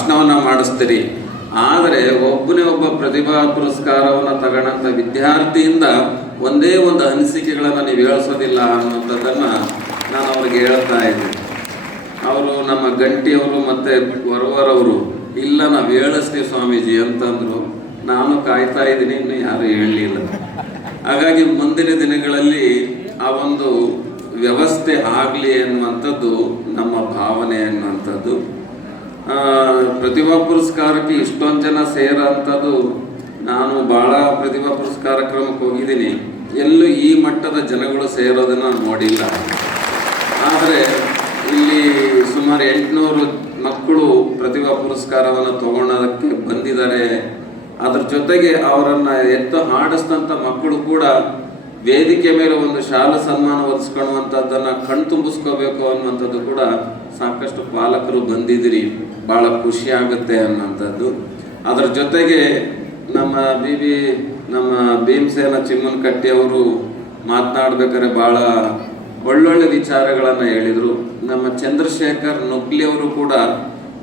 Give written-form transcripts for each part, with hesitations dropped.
ಭಾಷಣವನ್ನು ಮಾಡಿಸ್ತೀರಿ. ಆದರೆ ಒಬ್ಬನೇ ಒಬ್ಬ ಪ್ರತಿಭಾ ಪುರಸ್ಕಾರವನ್ನು ತಗೊಂಡಂಥ ವಿದ್ಯಾರ್ಥಿಯಿಂದ ಒಂದೇ ಒಂದು ಅನಿಸಿಕೆಗಳನ್ನು ನೀವು ಹೇಳಿಸೋದಿಲ್ಲ ಅನ್ನುವಂಥದ್ದನ್ನು ನಾನು ಅವ್ರಿಗೆ ಹೇಳ್ತಾ ಇದ್ದೀನಿ. ಅವರು ನಮ್ಮ ಗಂಟಿಯವರು ಮತ್ತು ವರವರವರು ಇಲ್ಲ ನಾವು ಹೇಳಿಸ್ತೀವಿ ಸ್ವಾಮೀಜಿ ಅಂತಂದರು. ನಾನು ಕಾಯ್ತಾ ಇದ್ದೀನಿ, ಇನ್ನೂ ಯಾರು ಹೇಳಲಿಲ್ಲ. ಹಾಗಾಗಿ ಮುಂದಿನ ದಿನಗಳಲ್ಲಿ ಆ ಒಂದು ವ್ಯವಸ್ಥೆ ಆಗಲಿ ಅನ್ನುವಂಥದ್ದು ನಮ್ಮ ಭಾವನೆ ಅನ್ನುವಂಥದ್ದು. ಪ್ರತಿಭಾ ಪುರಸ್ಕಾರಕ್ಕೆ ಇಷ್ಟೊಂದು ಜನ ಸೇರೋಂಥದ್ದು, ನಾನು ಭಾಳ ಪ್ರತಿಭಾ ಪುರಸ್ಕಾರ ಕ್ರಮಕ್ಕೆ ಹೋಗಿದ್ದೀನಿ, ಎಲ್ಲೂ ಈ ಮಟ್ಟದ ಜನಗಳು ಸೇರೋದನ್ನು ನೋಡಿಲ್ಲ. ಆದರೆ ಇಲ್ಲಿ ಸುಮಾರು 800 ಮಕ್ಕಳು ಪ್ರತಿಭಾ ಪುರಸ್ಕಾರವನ್ನು ತಗೊಳ್ಳೋದಕ್ಕೆ ಬಂದಿದ್ದಾರೆ. ಅದ್ರ ಜೊತೆಗೆ ಅವರನ್ನು ಎತ್ತು ಹಾಡಿಸಿದಂಥ ಮಕ್ಕಳು ಕೂಡ ವೇದಿಕೆ ಮೇಲೆ ಒಂದು ಶಾಲಾ ಸನ್ಮಾನ ಒದಿಸ್ಕೊಳ್ಳುವಂಥದ್ದನ್ನು ಕಣ್ತುಂಬಿಸ್ಕೋಬೇಕು ಅನ್ನುವಂಥದ್ದು ಕೂಡ ಸಾಕಷ್ಟು ಪಾಲಕರು ಬಂದಿದ್ದೀರಿ. ಭಾಳ ಖುಷಿ ಆಗುತ್ತೆ ಅನ್ನೋಂಥದ್ದು. ಅದರ ಜೊತೆಗೆ ನಮ್ಮ ಭೀಮಸೇನ ಚಿಮ್ಮನಕಟ್ಟಿ ಅವರು ಮಾತನಾಡ್ಬೇಕಾದ್ರೆ ಭಾಳ ಒಳ್ಳೊಳ್ಳೆ ವಿಚಾರಗಳನ್ನು ಹೇಳಿದರು. ನಮ್ಮ ಚಂದ್ರಶೇಖರ್ ನುಗ್ಲಿ ಅವರು ಕೂಡ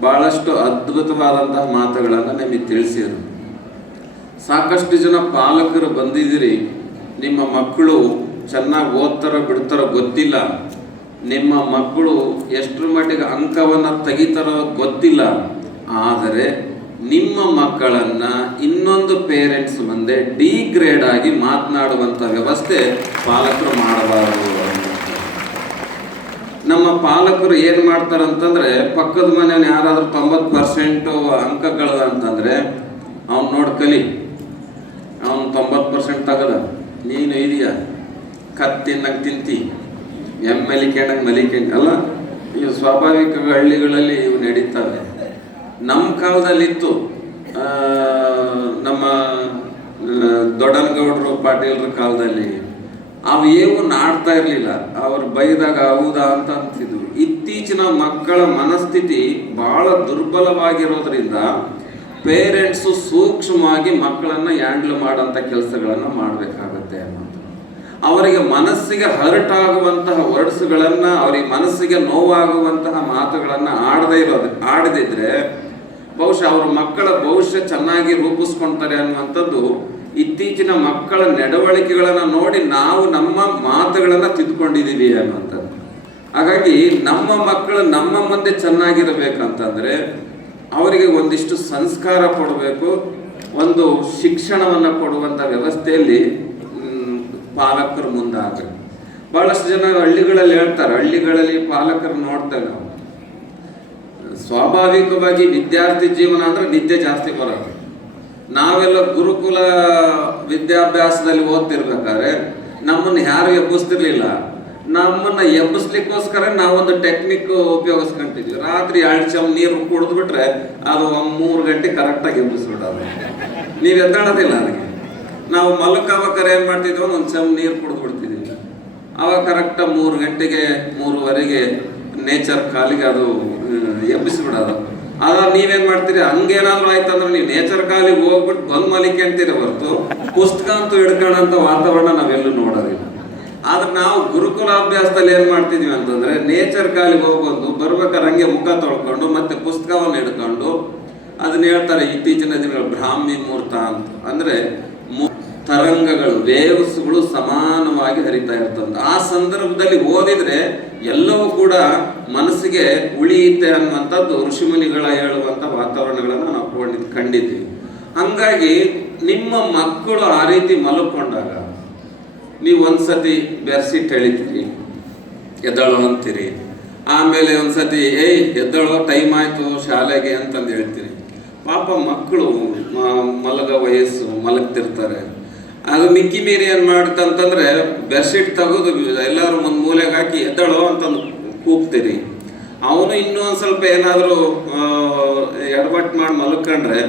ಭಾಳಷ್ಟು ಅದ್ಭುತವಾದಂತಹ ಮಾತುಗಳನ್ನು ನಮಗೆ ತಿಳಿಸಿದರು. ಸಾಕಷ್ಟು ಜನ ಪಾಲಕರು ಬಂದಿದ್ದೀರಿ. ನಿಮ್ಮ ಮಕ್ಕಳು ಚೆನ್ನಾಗಿ ಓದ್ತಾರೋ ಬಿಡ್ತಾರೋ ಗೊತ್ತಿಲ್ಲ, ನಿಮ್ಮ ಮಕ್ಕಳು ಎಷ್ಟರ ಮಟ್ಟಿಗೆ ಅಂಕವನ್ನು ತೆಗಿತಾರೋ ಗೊತ್ತಿಲ್ಲ. ಆದರೆ ನಿಮ್ಮ ಮಕ್ಕಳನ್ನು ಇನ್ನೊಂದು ಪೇರೆಂಟ್ಸ್ ಮುಂದೆ ಡಿಗ್ರೇಡ್ ಆಗಿ ಮಾತನಾಡುವಂಥ ವ್ಯವಸ್ಥೆ ಪಾಲಕರು ಮಾಡಬಾರದು. ನಮ್ಮ ಪಾಲಕರು ಏನು ಮಾಡ್ತಾರಂತಂದರೆ, ಪಕ್ಕದ ಮನೆಯಲ್ಲಿ ಯಾರಾದರೂ 90% ಅಂಕಗಳು ಅಂತಂದರೆ ಅವ್ನು ನೋಡಿ ಕಲಿ, ಅವನು 90% ತಗದ, ನೀನು ಇದೆಯಾ ಕತ್ತಿನಂಗೆ ತಿಂತಿ, ಮಲಿಕೆಂಡಂಗೆ ಮಲಿಕೆಂಡು ಅಲ್ಲ. ಇವು ಸ್ವಾಭಾವಿಕ ಹಳ್ಳಿಗಳಲ್ಲಿ ಇವು ನಡೀತವೆ. ನಮ್ಮ ಕಾಲದಲ್ಲಿತ್ತು, ನಮ್ಮ ದೊಡ್ಡನಗೌಡರು ಪಾಟೀಲರ ಕಾಲದಲ್ಲಿ ಅವು ಏನು ನಾಡ್ತಾ ಇರಲಿಲ್ಲ. ಅವ್ರು ಬೈದಾಗ ಹೌದಾ ಅಂತ ಅಂತಿದ್ರು. ಇತ್ತೀಚಿನ ಮಕ್ಕಳ ಮನಸ್ಥಿತಿ ಭಾಳ ದುರ್ಬಲವಾಗಿರೋದ್ರಿಂದ ಪೇರೆಂಟ್ಸು ಸೂಕ್ಷ್ಮವಾಗಿ ಮಕ್ಕಳನ್ನು ಹ್ಯಾಂಡಲ್ ಮಾಡೋಂಥ ಕೆಲಸಗಳನ್ನು ಮಾಡಬೇಕಾಗತ್ತೆ ಅನ್ನೋದು. ಅವರಿಗೆ ಮನಸ್ಸಿಗೆ ಹರ್ಟ್ ಆಗುವಂತಹ ವರ್ಡ್ಸ್ಗಳನ್ನು, ಅವರಿಗೆ ಮನಸ್ಸಿಗೆ ನೋವಾಗುವಂತಹ ಮಾತುಗಳನ್ನು ಆಡದಿದ್ರೆ ಬಹುಶಃ ಅವ್ರ ಮಕ್ಕಳ ಭವಿಷ್ಯ ಚೆನ್ನಾಗಿ ರೂಪಿಸ್ಕೊಳ್ತಾರೆ ಅನ್ನುವಂಥದ್ದು ಇತ್ತೀಚಿನ ಮಕ್ಕಳ ನಡವಳಿಕೆಗಳನ್ನು ನೋಡಿ ನಾವು ನಮ್ಮ ಮಾತುಗಳನ್ನು ತಿದ್ಕೊಂಡಿದ್ದೀವಿ ಅನ್ನುವಂಥದ್ದು. ಹಾಗಾಗಿ ನಮ್ಮ ಮಕ್ಕಳು ನಮ್ಮ ಮುಂದೆ ಚೆನ್ನಾಗಿರಬೇಕಂತಂದರೆ ಅವರಿಗೆ ಒಂದಿಷ್ಟು ಸಂಸ್ಕಾರ ಕೊಡಬೇಕು, ಒಂದು ಶಿಕ್ಷಣವನ್ನು ಕೊಡುವಂಥ ವ್ಯವಸ್ಥೆಯಲ್ಲಿ ಪಾಲಕರು ಮುಂದಾಗಬೇಕು. ಭಾಳಷ್ಟು ಜನ ಹಳ್ಳಿಗಳಲ್ಲಿ ಹೇಳ್ತಾರೆ, ಹಳ್ಳಿಗಳಲ್ಲಿ ಪಾಲಕರು ನೋಡ್ತೇವೆ ನಾವು, ಸ್ವಾಭಾವಿಕವಾಗಿ ವಿದ್ಯಾರ್ಥಿ ಜೀವನ ಅಂದರೆ ನಿದ್ದೆ ಜಾಸ್ತಿ ಬರೋದು. ನಾವೆಲ್ಲ ಗುರುಕುಲ ವಿದ್ಯಾಭ್ಯಾಸದಲ್ಲಿ ಓದ್ತಿರ್ಬೇಕಾದ್ರೆ ನಮ್ಮನ್ನು ಯಾರು ಎಬ್ಬಿಸ್ತಿರ್ಲಿಲ್ಲ. ನಮ್ಮನ್ನು ಎಬ್ಬಿಸ್ಲಿಕ್ಕೋಸ್ಕರ ನಾವೊಂದು ಟೆಕ್ನಿಕ್ ಉಪಯೋಗಿಸ್ಕೊಂತಿದ್ವಿ. ರಾತ್ರಿ 2 ಚಮ್ ನೀರು ಕುಡಿದ್ಬಿಟ್ರೆ ಅದು 3 ಗಂಟೆ ಕರೆಕ್ಟಾಗಿ ಎಬ್ಬಿಸ್ಬಿಡೋದು. ನೀವು ಎದ್ದಾಡೋದಿಲ್ಲ ಅದಕ್ಕೆ. ನಾವು ಮಲಕಾಬೇಕಾದ್ರೆ ಏನು ಮಾಡ್ತಿದ್ವಿ, ಒಂದು ಚಮ್ ನೀರು ಕುಡಿದ್ಬಿಡ್ತಿದ್ವಿ. ಅವಾಗ ಕರೆಕ್ಟಾಗಿ 3 ಗಂಟೆಗೆ 3:15 ನೇಚರ್ ಕಾಲಿಗೆ ಅದು ಎಬ್ಬಿಸ್ಬಿಡೋದು. ಅದ ನೀವೇನು ಮಾಡ್ತೀರಿ, ಹಂಗೇನಾದ್ರೂ ಆಯ್ತಂದ್ರೆ ನೀವು ನೇಚರ್ ಕಾಲಿಗೆ ಹೋಗ್ಬಿಟ್ಟು ಬಂದು ಮಲಿಕೆ ಅಂತೀರಿ ಹೊರತು ಪುಸ್ತಕ ಅಂತೂ ಹಿಡ್ಕೊಳ್ಳೋಂಥ ವಾತಾವರಣ ನಾವೆಲ್ಲೂ ನೋಡೋದಿಲ್ಲ. ಆದ್ರೆ ನಾವು ಗುರುಕುಲಾಭ್ಯಾಸದಲ್ಲಿ ಏನು ಮಾಡ್ತಿದ್ವಿ ಅಂತಂದರೆ, ನೇಚರ್ ಕಾಲಿಗೆ ಹೋಗೋದು ಬರ್ಬೇಕಾದ್ರೆ ಹಂಗೆ ಮುಖ ತೊಳ್ಕೊಂಡು ಮತ್ತೆ ಪುಸ್ತಕವನ್ನು ಹಿಡ್ಕೊಂಡು ಅದನ್ನ ಹೇಳ್ತಾರೆ ಇತ್ತೀಚಿನ ದಿನಗಳು ಬ್ರಾಹ್ಮಿ ಮುಹೂರ್ತ ಅಂತ. ಅಂದರೆ ತರಂಗಗಳು, ವೇವ್ಸ್ಗಳು ಸಮಾನವಾಗಿ ಹರಿತಾ ಇರ್ತಂತ. ಆ ಸಂದರ್ಭದಲ್ಲಿ ಓದಿದ್ರೆ ಎಲ್ಲವೂ ಕೂಡ ಮನಸ್ಸಿಗೆ ಉಳಿಯುತ್ತೆ ಅನ್ನುವಂಥದ್ದು ಋಷಿಮುನಿಗಳ ಹೇಳುವಂಥ ವಾತಾವರಣಗಳನ್ನು ನಾವು ಕಂಡಿದ್ದೀವಿ. ಹಂಗಾಗಿ ನಿಮ್ಮ ಮಕ್ಕಳು ಆ ರೀತಿ ಮಲ್ಕೊಂಡಾಗ ನೀವು ಒಂದ್ಸತಿ ಬೆರ್ಸಿಟ್ ಎಳಿತೀರಿ, ಎದ್ದಳು ಅಂತೀರಿ. ಆಮೇಲೆ ಒಂದ್ಸತಿ ಎದ್ದಳೋ ಟೈಮ್ ಆಯಿತು ಶಾಲೆಗೆ ಅಂತಂದು ಹೇಳ್ತೀರಿ. ಪಾಪ ಮಕ್ಕಳು ಮಲಗ ವಯಸ್ಸು ಮಲಗ್ತಿರ್ತಾರೆ. ಅದು ಮಿಕ್ಕಿ ಮೀರಿ ಏನು ಮಾಡುತ್ತಂತಂದರೆ ಬೆಡ್ಶೀಟ್ ತೆಗೆದು ಎಲ್ಲರೂ ಒಂದು ಮೂಲೆಗೆ ಹಾಕಿ ಎದ್ದಳೋ ಅಂತಂದು ಕೂಗ್ತೀರಿ. ಅವನು ಇನ್ನೂ ಒಂದು ಸ್ವಲ್ಪ ಏನಾದರೂ ಎಡವಟ್ಟು ಮಾಡಿ ಮಲ್ಕೊಂಡ್ರೆ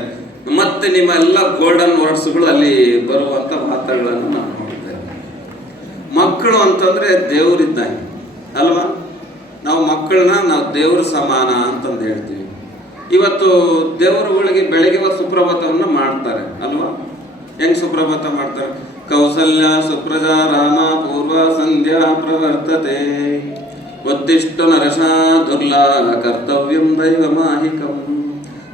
ಮತ್ತೆ ನಿಮ್ಮ ಎಲ್ಲ ಗೋಲ್ಡನ್ ವರ್ಡ್ಸ್ಗಳು ಅಲ್ಲಿ ಬರುವಂಥ ಮಾತುಗಳನ್ನು ನಾವು ನೋಡ್ತೇವೆ. ಮಕ್ಕಳು ಅಂತಂದರೆ ದೇವರಿದ್ದಂಗೆ ಅಲ್ವಾ? ನಾವು ಮಕ್ಕಳನ್ನ ನಾವು ದೇವ್ರ ಸಮಾನ ಅಂತಂದು ಹೇಳ್ತೀವಿ. ಇವತ್ತು ದೇವರುಗಳಿಗೆ ಬೆಳಗ್ಗೆ ಒಂದು ಸುಪ್ರಭಾತವನ್ನು ಮಾಡ್ತಾರೆ ಅಲ್ವಾ? ಹೆಂಗೆ ಸುಪ್ರಭಾತ ಮಾಡ್ತಾರೆ? ಕೌಸಲ್ಯ ಸುಪ್ರಜಾ ರಾಮ ಪೂರ್ವ ಸಂಧ್ಯಾ ಪ್ರವರ್ತತೆ ಉತ್ತಿಷ್ಟ ನರಶಾಧುರ್ಲಾ ಕರ್ತವ್ಯಂ ದೈವ ಮಾಹಿಕಂ.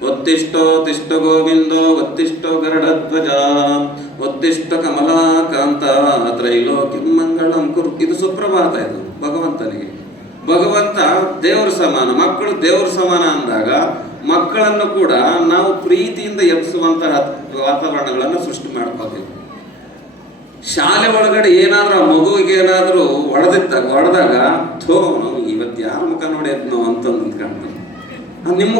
ಓ ಉತ್ತಿಷ್ಟೋ ತಿಷ್ಟ ಗೋವಿಂದೋ ಉತ್ತಿಷ್ಟೋ ಗರುಡಧ್ವಜ ಉತ್ತಿಷ್ಟ ಕಮಲಾಕಾಂತ ತ್ರೈಲೋಕ್ಯಂ ಮಂಗಳಂ ಕುರು. ಇದು ಸುಪ್ರಭಾತ, ಇದು ಭಗವಂತನಿಗೆ. ಭಗವಂತ ದೇವ್ರ ಸಮಾನ, ಮಕ್ಕಳು ದೇವ್ರ ಸಮಾನ ಅಂದಾಗ ಮಕ್ಕಳನ್ನು ಕೂಡ ನಾವು ಪ್ರೀತಿಯಿಂದ ಎಬ್ಬಿಸುವಂತಹ ವಾತಾವರಣಗಳನ್ನು ಸೃಷ್ಟಿ ಮಾಡ್ಕೋಬೇಕು. ಶಾಲೆ ಒಳಗಡೆ ಏನಾದ್ರೂ ಆ ಮಗುವಿಗೆ ಏನಾದರೂ ಹೊಡೆದಾಗ ಥೋ ನಾವು ಇವತ್ತು ಯಾರ ಮುಖ ನೋಡಿ ಎದ್ನೋ ಅಂತ ಕಾಣ್ತಾನೆ. ನಿಮ್ಮ